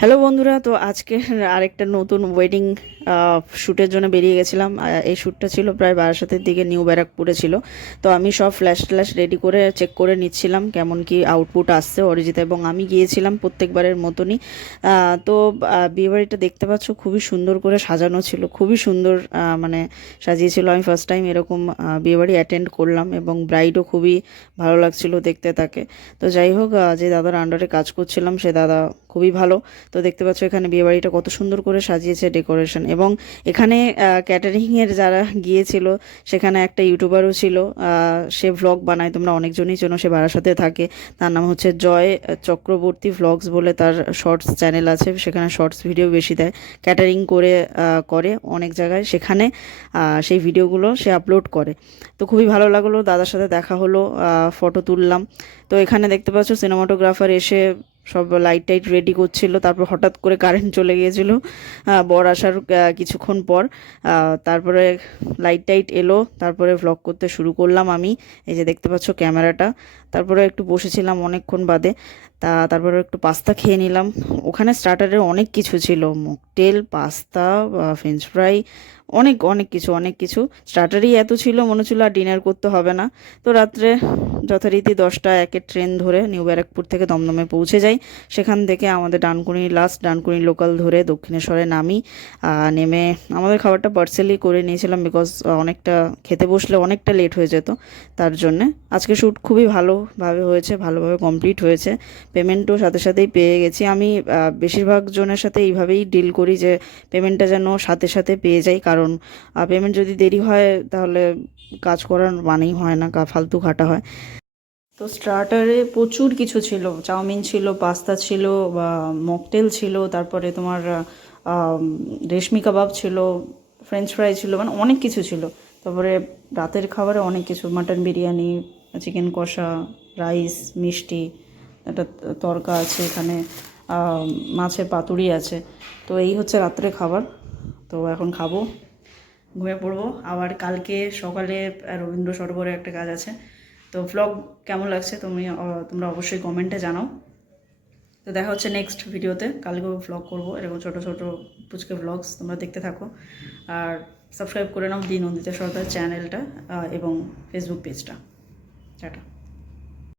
Hello বন্ধুরা, তো আজকে আরেকটা নতুন ওয়েডিং শ্যুটের জন্য বেরিয়ে গেছিলাম। এই শ্যুটটা ছিল প্রায় বারাসাতের দিকে, নিউ ব্যারাকপুরে ছিল। তো আমি সব ফ্ল্যাশ ট্ল্যাশ রেডি করে চেক করে নিচ্ছিলাম কেমন কি আউটপুট আসছে অরিজিৎ এবং আমি গিয়েছিলাম প্রত্যেকবারের মতনই। তো বিয়েবাড়িটা দেখতে পাচ্ছ, খুবই সুন্দর করে সাজানো ছিল, খুবই সুন্দর মানে সাজিয়েছিল। আমি ফার্স্ট টাইম এরকম বিয়েবাড়ি অ্যাটেন্ড করলাম এবং ব্রাইডও খুবই ভালো লাগছিল দেখতে তাকে। তো যাই হোক যে দাদার আন্ডারে কাজ করছিলাম, সে দাদা খুবই ভালো। তো দেখতে পাচ্ছ এখানে বিয়েবাড়িটা কত সুন্দর করে সাজিয়েছে ডেকোরেশন। এবং এখানে ক্যাটারিংয়ের যারা গিয়েছিল, সেখানে একটা ইউটিউবারও ছিল সে ভ্লগ বানায়। তোমরা অনেকজনই চেনো, সে বারাসাতে থাকে। তার নাম হচ্ছে জয় চক্রবর্তী ভ্লগস বলে তার শর্টস চ্যানেল আছে। সেখানে শর্টস ভিডিও বেশি দেয় ক্যাটারিং করে করে অনেক জায়গায়। সেখানে সেই ভিডিওগুলো সে আপলোড করে। তো খুবই ভালো লাগল, দাদার সাথে দেখা হলো ফটো তুললাম। তো এখানে দেখতে পাচ্ছ সিনেমাটোগ্রাফার এসে সব লাইট টাইট রেডি করছিল, তারপর হঠাৎ করে কারেন্ট চলে গিয়েছিল বর আসার কিছুক্ষণ পর তারপরে লাইট টাইট এলো, তারপরে ভ্লগ করতে শুরু করলাম আমি, এই যে দেখতে পাচ্ছ ক্যামেরাটা তারপরে একটু বসেছিলাম অনেকক্ষণ বাদে। তা তারপরে একটু পাস্তা খেয়ে নিলাম। ওখানে স্টার্টারের অনেক কিছু ছিল। মকটেল, পাস্তা ফ্রেঞ্চ ফ্রাই অনেক অনেক কিছু অনেক কিছু। স্টার্টারই এত ছিল, মনে হচ্ছিল আর ডিনার করতে হবে না। তো রাত্রে যথারীতি দশটা একের ট্রেন ধরে নিউ ব্যারাকপুর থেকে দমদমে পৌঁছে যাই। সেখান থেকে আমাদের ডানকুনি লাস্ট ডানকুনি লোকাল ধরে দক্ষিণেশ্বরে নামি। নেমে আমাদের খাবারটা পার্সেলই করে নিয়েছিলাম বিকজ অনেকটা খেতে বসলে অনেকটা লেট হয়ে যেত। তার জন্যে আজকে শ্যুট খুবই ভালোভাবে হয়েছে, ভালোভাবে কমপ্লিট হয়েছে। পেমেন্টও সাথে সাথেই পেয়ে গেছি। আমি বেশিরভাগ জনের সাথে এইভাবেই ডিল করি যে পেমেন্টটা যেন সাথে সাথে পেয়ে যাই। কারণ পেমেন্ট যদি দেরি হয়, তাহলে কাজ করার মানেই হয় না ফালতু খাটা হয়। তো স্টার্টারে প্রচুর কিছু ছিল। চাউমিন ছিল পাস্তা ছিল, বা মকটেল ছিল, তারপরে তোমার রেশমি কাবাব ছিল ফ্রেঞ্চ ফ্রাই ছিল মানে অনেক কিছু ছিল। তারপরে রাতের খাবারে অনেক কিছু মাটন বিরিয়ানি চিকেন কষা, রাইস, মিষ্টি, একটা তরকা আছে এখানে মাছের পাতুরি আছে। তো এই হচ্ছে রাত্রে খাবার। তো এখন খাব ঘুমিয়ে পড়ব। আবার কালকে সকালে রবীন্দ্র সরোবরে একটা কাজ আছে। তো ভ্লগ কেমন লাগছে তুমি তোমরা অবশ্যই কমেন্টে জানাও। তো দেখা হচ্ছে নেক্সট ভিডিওতে কালকেও ভ্লগ করব, এরকম ছোটো ছোটো পুচকে ভ্লগস তোমরা দেখতে থাকো। আর সাবস্ক্রাইব করে নাও দিন নন্দিতা সরকার চ্যানেলটা এবং ফেসবুক পেজটা Okay.